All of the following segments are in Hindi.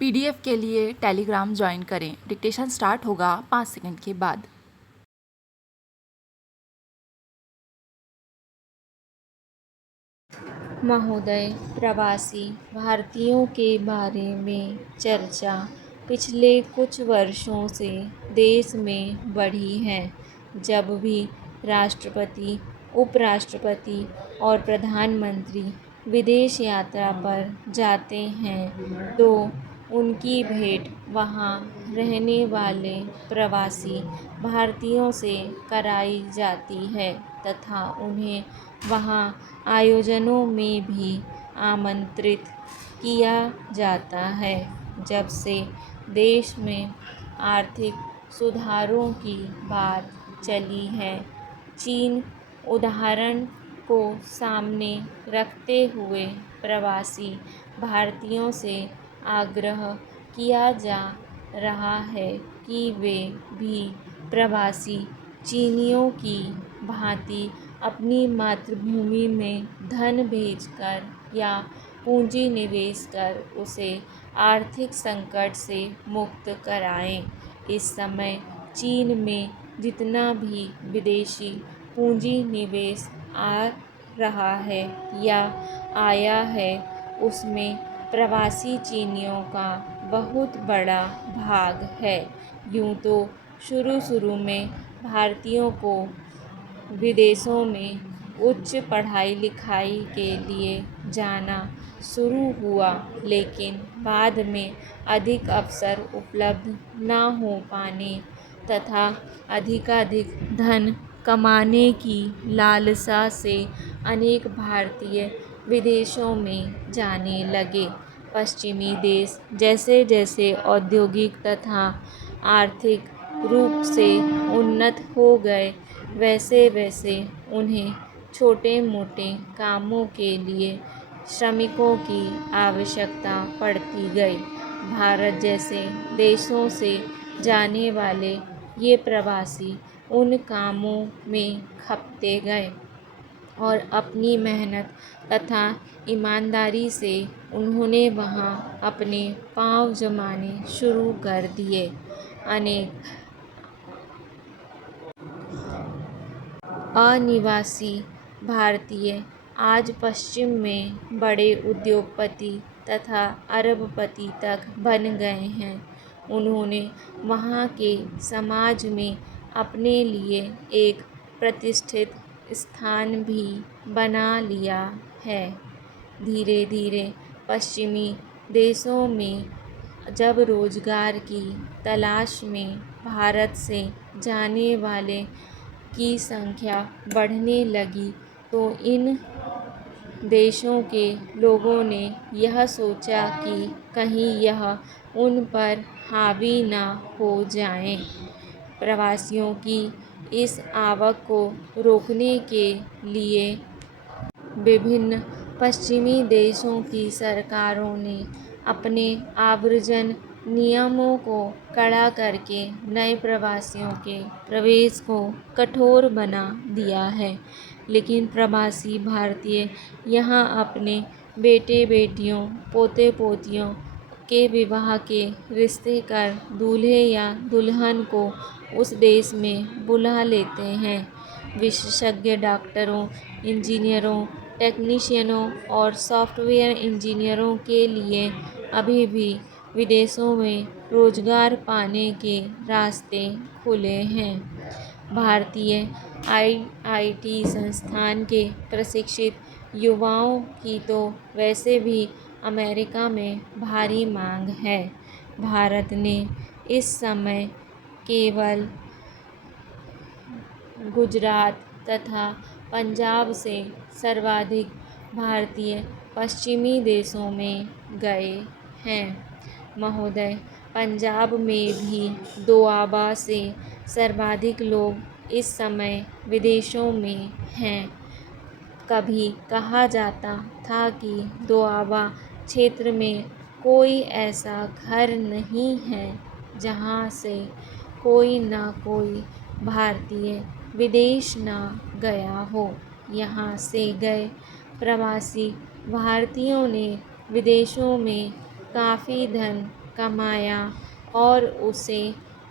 पीडीएफ के लिए टेलीग्राम ज्वाइन करें। डिक्टेशन स्टार्ट होगा 5 सेकंड के बाद। महोदय, प्रवासी भारतीयों के बारे में चर्चा पिछले कुछ वर्षों से देश में बढ़ी है। जब भी राष्ट्रपति, उपराष्ट्रपति और प्रधानमंत्री विदेश यात्रा पर जाते हैं तो उनकी भेंट वहाँ रहने वाले प्रवासी भारतीयों से कराई जाती है तथा उन्हें वहाँ आयोजनों में भी आमंत्रित किया जाता है। जब से देश में आर्थिक सुधारों की बात चली है, चीन उदाहरण को सामने रखते हुए प्रवासी भारतीयों से आग्रह किया जा रहा है कि वे भी प्रवासी चीनियों की भांति अपनी मातृभूमि में धन भेजकर या पूंजी निवेश कर उसे आर्थिक संकट से मुक्त कराएं। इस समय चीन में जितना भी विदेशी पूंजी निवेश आ रहा है या आया है, उसमें प्रवासी चीनियों का बहुत बड़ा भाग है। यूँ तो शुरू में भारतीयों को विदेशों में उच्च पढ़ाई लिखाई के लिए जाना शुरू हुआ, लेकिन बाद में अधिक अवसर उपलब्ध न हो पाने तथा अधिकाधिक धन कमाने की लालसा से अनेक भारतीय विदेशों में जाने लगे। पश्चिमी देश जैसे जैसे औद्योगिक तथा आर्थिक रूप से उन्नत हो गए, वैसे वैसे उन्हें छोटे मोटे कामों के लिए श्रमिकों की आवश्यकता पड़ती गई। भारत जैसे देशों से जाने वाले ये प्रवासी उन कामों में खपते गए और अपनी मेहनत तथा ईमानदारी से उन्होंने वहाँ अपने पाँव जमाने शुरू कर दिए। अनेक अनिवासी भारतीय आज पश्चिम में बड़े उद्योगपति तथा अरबपति तक बन गए हैं। उन्होंने वहाँ के समाज में अपने लिए एक प्रतिष्ठित स्थान भी बना लिया है। धीरे धीरे पश्चिमी देशों में जब रोजगार की तलाश में भारत से जाने वाले की संख्या बढ़ने लगी तो इन देशों के लोगों ने यह सोचा कि कहीं यह उन पर हावी न हो जाएं। प्रवासियों की इस आवक को रोकने के लिए विभिन्न पश्चिमी देशों की सरकारों ने अपने आव्रजन नियमों को कड़ा करके नए प्रवासियों के प्रवेश को कठोर बना दिया है। लेकिन प्रवासी भारतीय यहाँ अपने बेटे बेटियों, पोते पोतियों के विवाह के रिश्ते कर दूल्हे या दुल्हन को उस देश में बुला लेते हैं। विशेषज्ञ डॉक्टरों, इंजीनियरों, टेक्नीशियनों और सॉफ्टवेयर इंजीनियरों के लिए अभी भी विदेशों में रोजगार पाने के रास्ते खुले हैं। भारतीय आईआईटी संस्थान के प्रशिक्षित युवाओं की तो वैसे भी अमेरिका में भारी मांग है। भारत ने इस समय केवल गुजरात तथा पंजाब से सर्वाधिक भारतीय पश्चिमी देशों में गए हैं। महोदय, पंजाब में भी दोआबा से सर्वाधिक लोग इस समय विदेशों में हैं। कभी कहा जाता था कि दोआबा क्षेत्र में कोई ऐसा घर नहीं है जहाँ से कोई न कोई भारतीय विदेश न गया हो। यहाँ से गए प्रवासी भारतीयों ने विदेशों में काफ़ी धन कमाया और उसे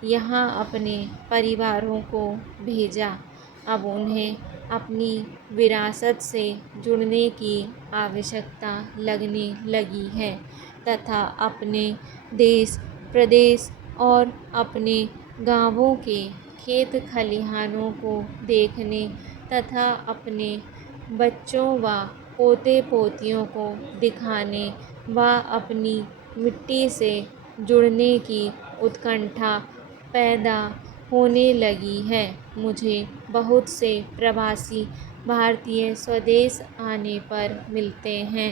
यहाँ अपने परिवारों को भेजा। अब उन्हें अपनी विरासत से जुड़ने की आवश्यकता लगने लगी है तथा अपने देश, प्रदेश और अपने गांवों के खेत खलिहानों को देखने तथा अपने बच्चों व पोते पोतियों को दिखाने व अपनी मिट्टी से जुड़ने की उत्कंठा पैदा होने लगी है। मुझे बहुत से प्रवासी भारतीय स्वदेश आने पर मिलते हैं।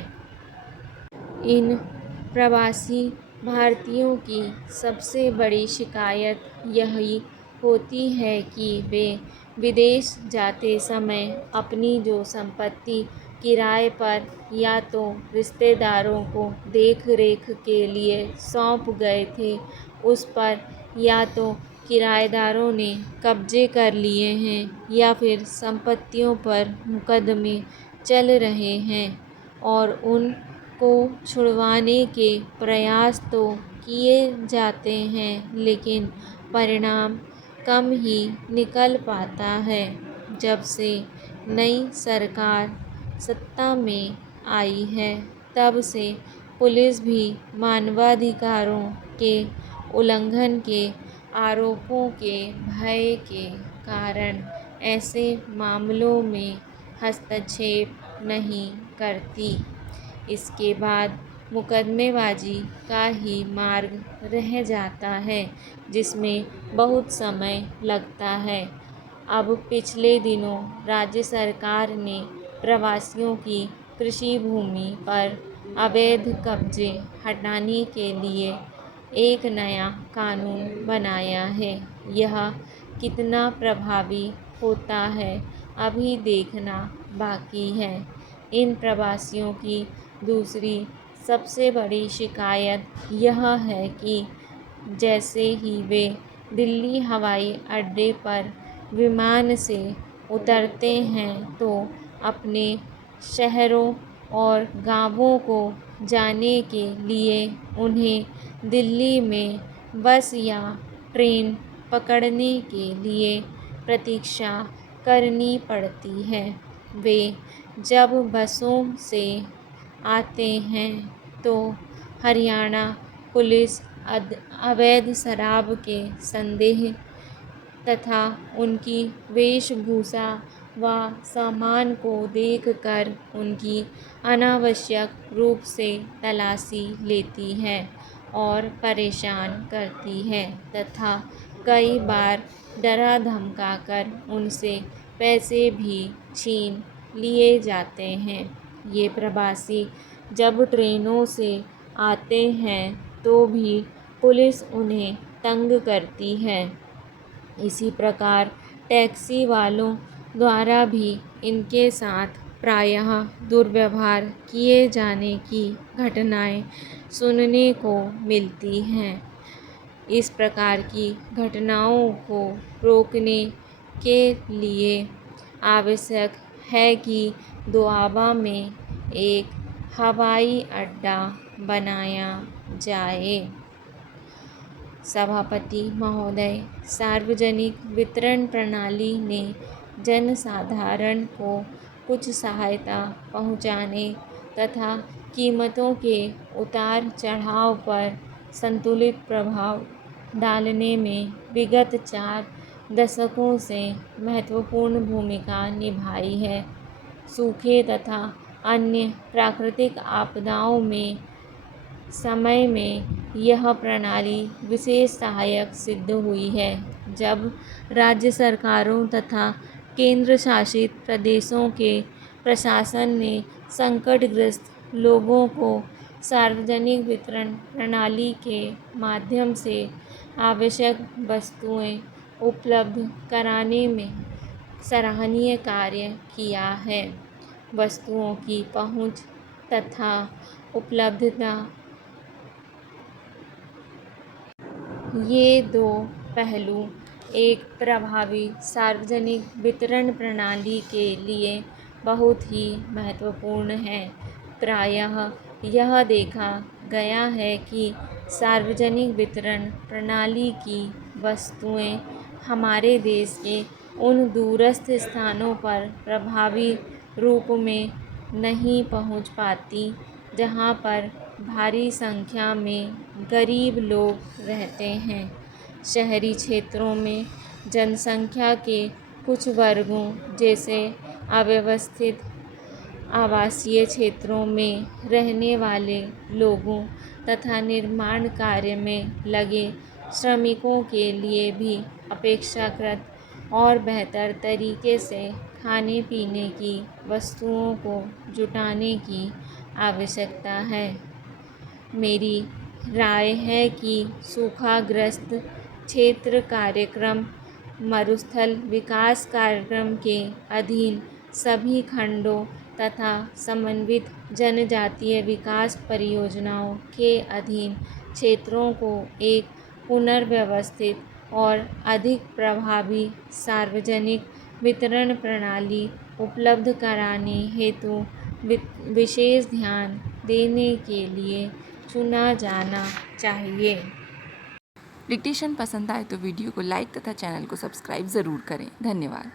इन प्रवासी भारतीयों की सबसे बड़ी शिकायत यही होती है कि वे विदेश जाते समय अपनी जो संपत्ति किराए पर या तो रिश्तेदारों को देख रेख के लिए सौंप गए थे, उस पर या तो किराएदारों ने कब्जे कर लिए हैं या फिर संपत्तियों पर मुकदमे चल रहे हैं और उनको छुड़वाने के प्रयास तो किए जाते हैं, लेकिन परिणाम कम ही निकल पाता है। जब से नई सरकार सत्ता में आई है, तब से पुलिस भी मानवाधिकारों के उल्लंघन के आरोपों के भय के कारण ऐसे मामलों में हस्तक्षेप नहीं करती। इसके बाद मुकदमेबाजी का ही मार्ग रह जाता है, जिसमें बहुत समय लगता है। अब पिछले दिनों राज्य सरकार ने प्रवासियों की कृषि भूमि पर अवैध कब्जे हटाने के लिए एक नया कानून बनाया है। यह कितना प्रभावी होता है, अभी देखना बाकी है। इन प्रवासियों की दूसरी सबसे बड़ी शिकायत यह है कि जैसे ही वे दिल्ली हवाई अड्डे पर विमान से उतरते हैं, तो अपने शहरों और गांवों को जाने के लिए उन्हें दिल्ली में बस या ट्रेन पकड़ने के लिए प्रतीक्षा करनी पड़ती है। वे जब बसों से आते हैं तो हरियाणा पुलिस अवैध शराब के संदेह तथा उनकी वेशभूषा व सामान को देखकर उनकी अनावश्यक रूप से तलाशी लेती है और परेशान करती है तथा कई बार डरा धमकाकर उनसे पैसे भी छीन लिए जाते हैं। ये प्रवासी जब ट्रेनों से आते हैं तो भी पुलिस उन्हें तंग करती है। इसी प्रकार टैक्सी वालों द्वारा भी इनके साथ प्रायः दुर्व्यवहार किए जाने की घटनाएं सुनने को मिलती हैं। इस प्रकार की घटनाओं को रोकने के लिए आवश्यक है कि दोआबा में एक हवाई अड्डा बनाया जाए। सभापति महोदय, सार्वजनिक वितरण प्रणाली ने जनसाधारण को कुछ सहायता पहुंचाने तथा कीमतों के उतार चढ़ाव पर संतुलित प्रभाव डालने में विगत 4 दशकों से महत्वपूर्ण भूमिका निभाई है। सूखे तथा अन्य प्राकृतिक आपदाओं में समय में यह प्रणाली विशेष सहायक सिद्ध हुई है। जब राज्य सरकारों तथा केंद्र शासित प्रदेशों के प्रशासन ने संकटग्रस्त लोगों को सार्वजनिक वितरण प्रणाली के माध्यम से आवश्यक वस्तुएं उपलब्ध कराने में सराहनीय कार्य किया है। वस्तुओं की पहुंच तथा उपलब्धता, ये 2 पहलू एक प्रभावी सार्वजनिक वितरण प्रणाली के लिए बहुत ही महत्वपूर्ण हैं। प्रायः यह देखा गया है कि सार्वजनिक वितरण प्रणाली की वस्तुएं हमारे देश के उन दूरस्थ स्थानों पर प्रभावी रूप में नहीं पहुंच पाती जहां पर भारी संख्या में गरीब लोग रहते हैं। शहरी क्षेत्रों में जनसंख्या के कुछ वर्गों जैसे अव्यवस्थित आवासीय क्षेत्रों में रहने वाले लोगों तथा निर्माण कार्य में लगे श्रमिकों के लिए भी अपेक्षाकृत और बेहतर तरीके से खाने पीने की वस्तुओं को जुटाने की आवश्यकता है। मेरी राय है कि सूखाग्रस्त क्षेत्र कार्यक्रम मरुस्थल विकास कार्यक्रम के अधीन सभी खंडों तथा समन्वित जनजातीय विकास परियोजनाओं के अधीन क्षेत्रों को एक पुनर्व्यवस्थित और अधिक प्रभावी सार्वजनिक वितरण प्रणाली उपलब्ध कराने हेतु विशेष ध्यान देने के लिए चुना जाना चाहिए। डिक्टेशन पसंद आए तो वीडियो को लाइक तथा चैनल को सब्सक्राइब ज़रूर करें। धन्यवाद।